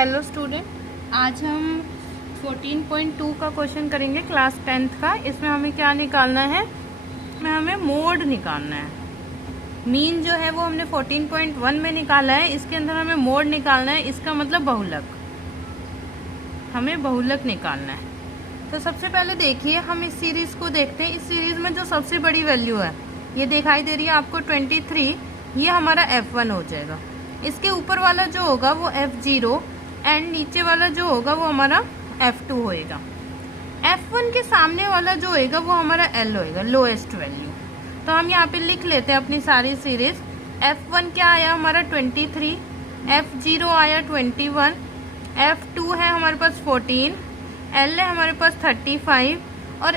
Hello student, आज हम 14.2 का क्वेश्चन करेंगे क्लास 10th का। इसमें हमें क्या निकालना है? इसमें हमें मोड निकालना है। मीन जो है वो हमने 14.1 में निकाला है, इसके अंदर हमें मोड निकालना है। इसका मतलब बहुलक, हमें बहुलक निकालना है। तो सबसे पहले देखिए, हम इस सीरीज को देखते हैं। इस सीरीज में जो सबसे बड़ी वैल्यू है ये दिखाई दे रही है आपको 23, ये हमारा F1 हो जाएगा। इसके ऊपर वाला जो होगा वो F0 एंड नीचे वाला जो होगा वो हमारा F2 होएगा। F1 के सामने वाला जो होएगा वो हमारा L होएगा, लोएस्ट वैल्यू। तो हम यहाँ पे लिख लेते हैं अपनी सारी सीरीज। F1 क्या आया हमारा 23, F0 आया 21, F2 है हमारे पास 14, L है हमारे पास 35 और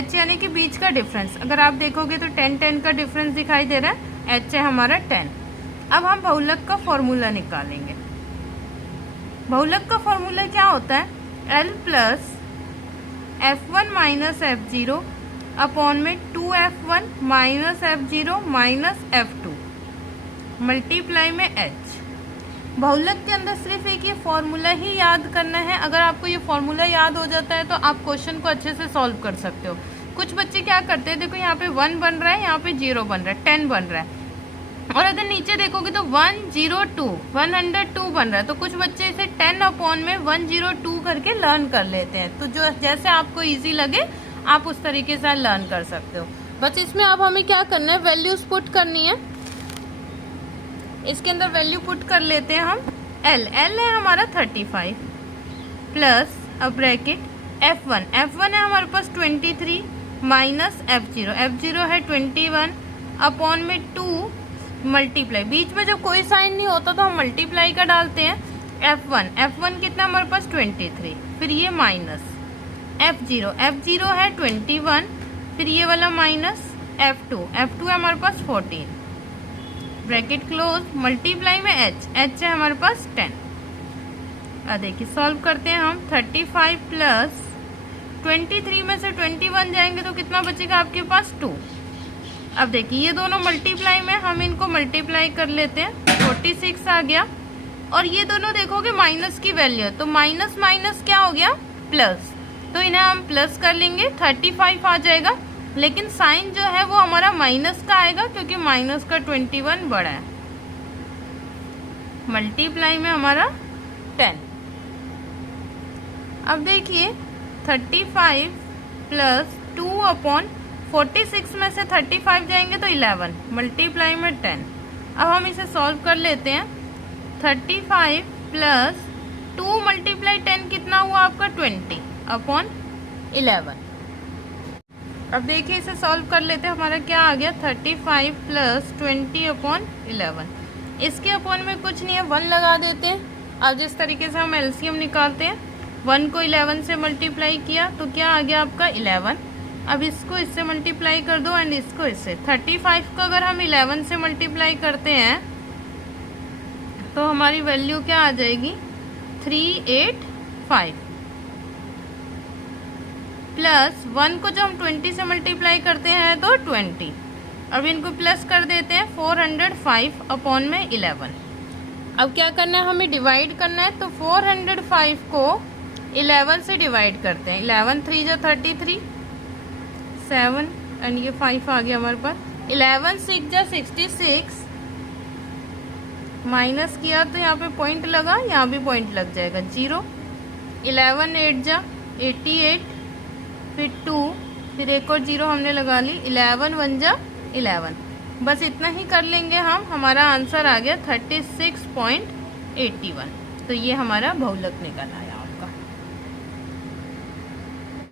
H यानी कि बीच का डिफरेंस। अगर आप देखोगे तो 10 का डिफरेंस दिखाई दे रहा है। H है हमारा 10। अब हम बहुलक का फॉर्मूला निकालेंगे। बहुलक का फॉर्मूला क्या होता है? L plus F1 minus F0 upon में 2F1 minus F0 minus F2 multiply में H। बहुलक के अंदर सिर्फ एक ये फॉर्मूला ही याद करना है। अगर आपको ये फॉर्मूला याद हो जाता है तो आप क्वेश्चन को अच्छे से सॉल्व कर सकते हो। कुछ बच्चे क्या करते हैं, देखो यहाँ पे 1 बन रहा है, यहाँ पे 0 बन रहा है, 10 बन रहा है, और अगर नीचे देखोगे तो 102 बन रहा है। तो कुछ बच्चे इसे 10 अपॉन में 102 करके लर्न कर लेते हैं। तो जो जैसे आपको इजी लगे आप उस तरीके से लर्न कर सकते हो। बस इसमें अब हमें क्या करना है, वैल्यूज पुट करनी है। इसके अंदर वैल्यू पुट कर लेते हैं हम। L है हमारा 35 प्लस अब ब्रैकेट F1 है हमारे पास 23 माइनस F0 है 21 अपॉन में 2 मल्टीप्लाई। बीच में जब कोई साइन नहीं होता तो हम मल्टीप्लाई का डालते हैं। F1 कितना हमारे पास 23, फिर ये माइनस F0 है 21, फिर ये वाला माइनस F2 है हमारे पास 14, ब्रैकेट क्लोज, मल्टीप्लाई में H है हमारे पास 10। अब देखिए सॉल्व करते हैं हम। 35 प्लस 23 में से 21 जाएंगे तो कितना बचेगा आपके पास 2। अब देखिए ये दोनों मल्टीप्लाई में, हम इनको मल्टीप्लाई कर लेते हैं, 46 आ गया। और ये दोनों देखोगे माइनस की वैल्यू है, तो माइनस माइनस क्या हो गया, प्लस। तो इन्हें हम प्लस कर लेंगे, 35 आ जाएगा। लेकिन साइन जो है वो हमारा माइनस का आएगा क्योंकि माइनस का 21 बड़ा है। मल्टीप्लाई में हमारा 10। अब देखिए 35 प्लस 2 अपॉन 46 में से 35 जाएंगे तो 11, मल्टीप्लाई में 10। अब हम इसे सॉल्व कर लेते हैं। 35 प्लस 2 मल्टीप्लाई 10 कितना हुआ आपका 20 अपॉन 11। अब देखिए इसे सॉल्व कर लेते हैं। हमारा क्या आ गया 35 प्लस 20 अपॉन 11। इसके अपॉन में कुछ नहीं है, 1 लगा देते हैं। अब जिस तरीके से हम एलसीएम निकालते हैं, 1 को 11 से मल्टीप्लाई किया तो क्या आ गया आपका 11। अब इसको इससे मल्टीप्लाई कर दो एंड इसको इससे। 35 को अगर हम 11 से मल्टीप्लाई करते हैं तो हमारी वैल्यू क्या आ जाएगी 385 प्लस 1 को जब हम 20 से मल्टीप्लाई करते हैं तो 20। अब इनको प्लस कर देते हैं, 405 अपॉन में 11। अब क्या करना है, हमें डिवाइड करना है। तो 405 को 11 से डिवाइड करते हैं। 11 3 जा 33, 7 एंड ये 5 आ गया हमारे पास। 11 6 जा 66, माइनस किया तो यहाँ पे पॉइंट लगा, यहाँ भी पॉइंट लग जाएगा 0। 11 8 जा 88, फिर 2, फिर एक और 0 हमने लगा ली। 11 1 जा 11। बस इतना ही कर लेंगे हम। हमारा आंसर आ गया 36.81। तो ये हमारा बहुलक निकल आया।